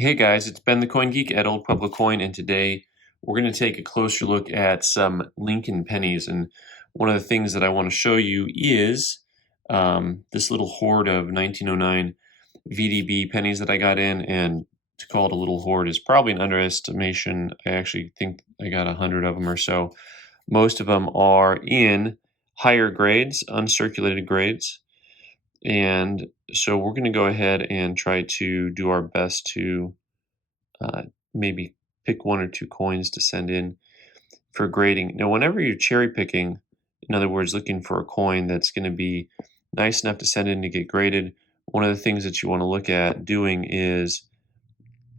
Hey guys, it's Ben the Coin Geek at Old Pueblo Coin, and today we're going to take a closer look at some Lincoln pennies. And one of the things that I want to show you is this little hoard of 1909 VDB pennies that I got in. And to call it a little hoard is probably an underestimation. I actually think I got 100 of them or so. Most of them are in higher grades, uncirculated grades. And so we're going to go ahead and try to do our best to maybe pick one or two coins to send in for grading. Now, whenever you're cherry picking, in other words, looking for a coin that's going to be nice enough to send in to get graded, one of the things that you want to look at doing is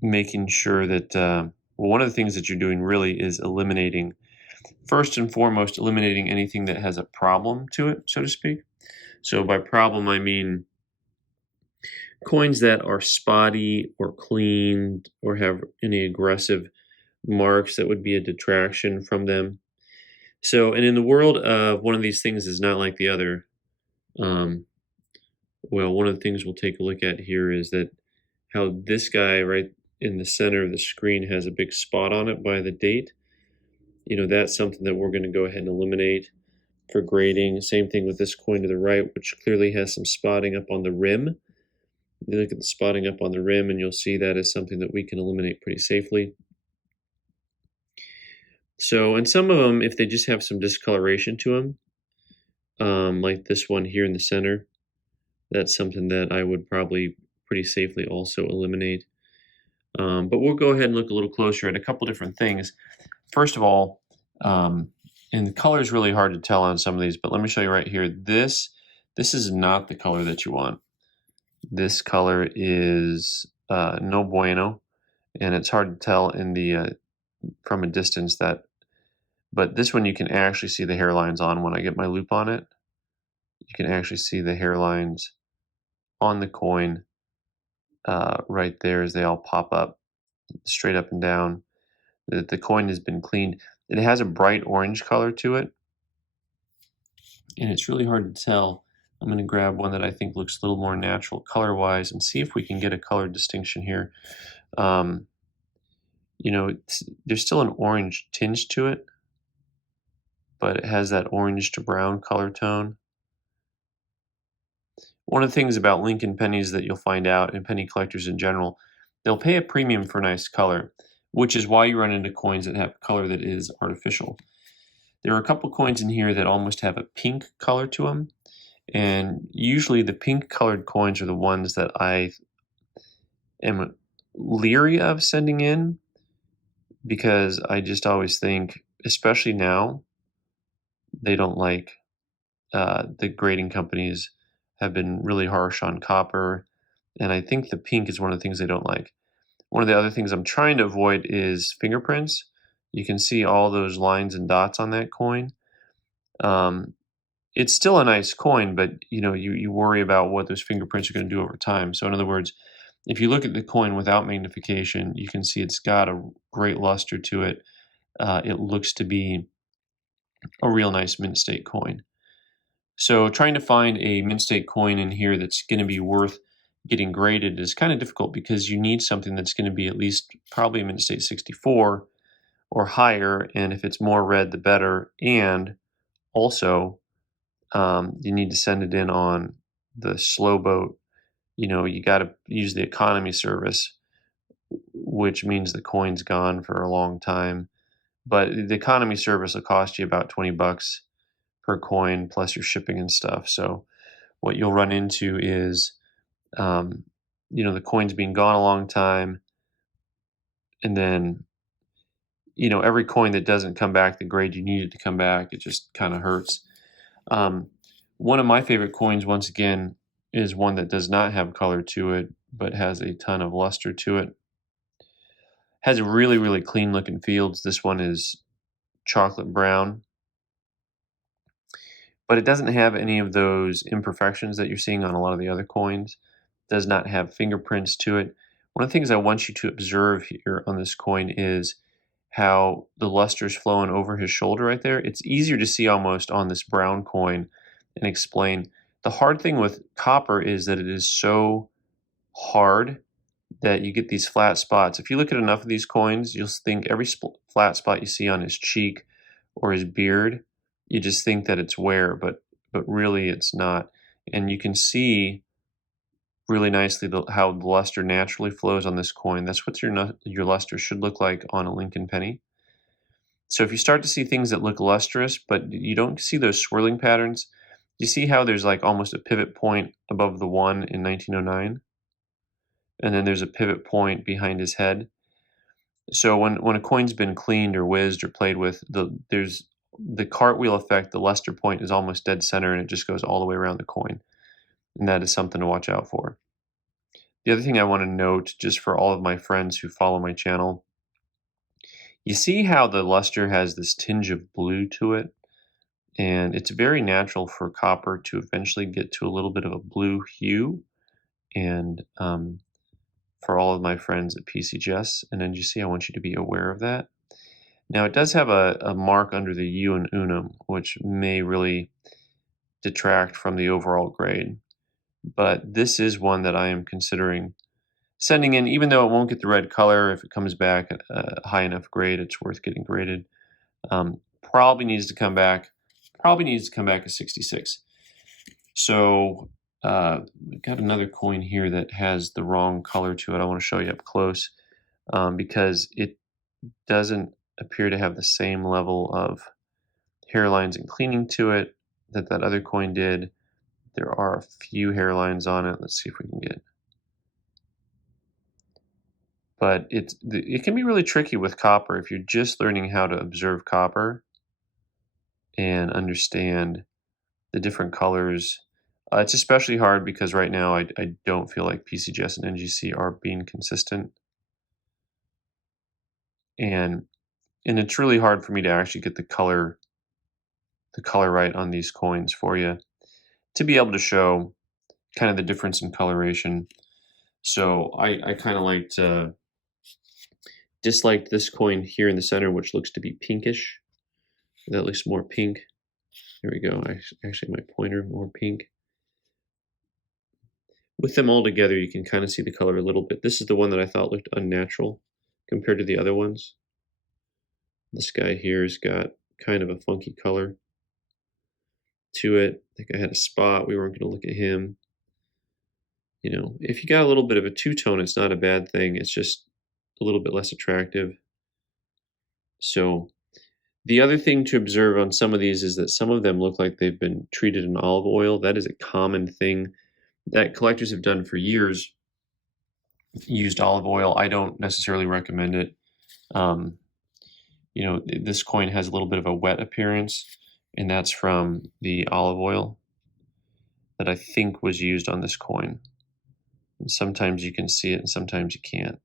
making sure that, well, one of the things that you're doing really is eliminating, first and foremost, eliminating anything that has a problem to it, so to speak. So by problem, I mean coins that are spotty or cleaned or have any aggressive marks that would be a detraction from them. So, and in the world of one of these things is not like the other, well, one of the things we'll take a look at here is that how this guy right in the center of the screen has a big spot on it by the date. That's something that we're going to go ahead and eliminate for grading. Same thing with this coin to the right, which clearly has some spotting up on the rim. You look at the spotting up on the rim and you'll see that is something that we can eliminate pretty safely. So, and some of them, if they just have some discoloration to them, like this one here in the center, that's something that I would probably pretty safely also eliminate. But we'll go ahead and look a little closer at a couple different things. First of all, and the color is really hard to tell on some of these, but let me show you right here. This is not the color that you want. This color is no bueno, and it's hard to tell in the from a distance that. But this one you can actually see the hairlines on when I get my loop on it. You can actually see the hairlines on the coin right there as they all pop up straight up and down. The coin has been cleaned. It has a bright orange color to it, and it's really hard to tell. I'm going to grab one that I think looks a little more natural color-wise and see if we can get a color distinction here. There's still an orange tinge to it, but it has that orange to brown color tone. One of the things about Lincoln pennies that you'll find out, and penny collectors in general, they'll pay a premium for nice color, which is why you run into coins that have color that is artificial. There are a couple coins in here that almost have a pink color to them, and usually the pink colored coins are the ones that I am leery of sending in, because I just always think, especially now, they don't like the grading companies have been really harsh on copper, and I think the pink is one of the things they don't like. One of the other things I'm trying to avoid is fingerprints. You can see all those lines and dots on that coin. It's still a nice coin, but you worry about what those fingerprints are going to do over time. So in other words, if you look at the coin without magnification, you can see it's got a great luster to it. It looks to be a real nice mint state coin. So trying to find a mint state coin in here that's going to be worth getting graded is kind of difficult, because you need something that's going to be at least probably a mint state 64 or higher, and if it's more red the better. And also you need to send it in on the slow boat. You got to use the economy service, which means the coin's gone for a long time, but the economy service will cost you about 20 bucks per coin plus your shipping and stuff. So what you'll run into is the coin's being gone a long time, and then every coin that doesn't come back the grade you need it to come back, it just kind of hurts. One of my favorite coins, once again, is one that does not have color to it but has a ton of luster to it. Has a really, really clean looking fields. This one is chocolate brown, but it doesn't have any of those imperfections that you're seeing on a lot of the other coins. It does not have fingerprints to it. One of the things I want you to observe here on this coin is how the luster's flowing over his shoulder right there. It's easier to see almost on this brown coin and explain. The hard thing with copper is that it is so hard that you get these flat spots. If you look at enough of these coins, you'll think every flat spot you see on his cheek or his beard, you just think that it's wear, but really it's not. And you can see really nicely how the luster naturally flows on this coin. That's what your luster should look like on a Lincoln penny. So if you start to see things that look lustrous, but you don't see those swirling patterns, you see how there's like almost a pivot point above the 1 in 1909? And then there's a pivot point behind his head. So when a coin's been cleaned or whizzed or played with, there's the cartwheel effect, the luster point is almost dead center and it just goes all the way around the coin. And that is something to watch out for. The other thing I want to note, just for all of my friends who follow my channel, you see how the luster has this tinge of blue to it? And it's very natural for copper to eventually get to a little bit of a blue hue. And for all of my friends at PCGS and NGC, I want you to be aware of that. Now it does have a mark under the U in unum, which may really detract from the overall grade. But this is one that I am considering sending in, even though it won't get the red color. If it comes back at a high enough grade, it's worth getting graded. Probably needs to come back a 66. So we've got another coin here that has the wrong color to it. I want to show you up close because it doesn't appear to have the same level of hairlines and cleaning to it that other coin did. There are a few hairlines on it. Let's see if we can get. But it can be really tricky with copper if you're just learning how to observe copper and understand the different colors. It's especially hard because right now I don't feel like PCGS and NGC are being consistent. And it's really hard for me to actually get the color right on these coins for you to be able to show kind of the difference in coloration. So I kind of disliked this coin here in the center, which looks to be pinkish. That looks more pink. There we go. Actually, my pointer more pink. With them all together, you can kind of see the color a little bit. This is the one that I thought looked unnatural compared to the other ones. This guy here has got kind of a funky color to it. I think I had a spot. We weren't going to look at him. You know, if you got a little bit of a two-tone, it's not a bad thing. It's just a little bit less attractive. So the other thing to observe on some of these is that some of them look like they've been treated in olive oil. That is a common thing that collectors have done for years. Used olive oil. I don't necessarily recommend it. You know, this coin has a little bit of a wet appearance, and that's from the olive oil that I think was used on this coin. And sometimes you can see it and sometimes you can't.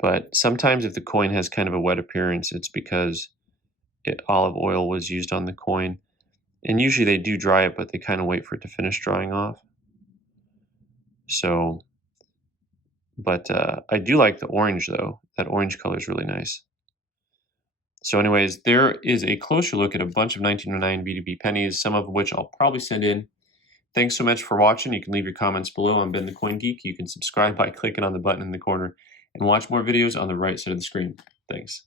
But sometimes if the coin has kind of a wet appearance, it's because olive oil was used on the coin. And usually they do dry it, but they kind of wait for it to finish drying off. So, but I do like the orange though. That orange color is really nice. So anyways, there is a closer look at a bunch of 1909 VDB pennies, some of which I'll probably send in. Thanks so much for watching. You can leave your comments below. I'm Ben the Coin Geek. You can subscribe by clicking on the button in the corner and watch more videos on the right side of the screen. Thanks.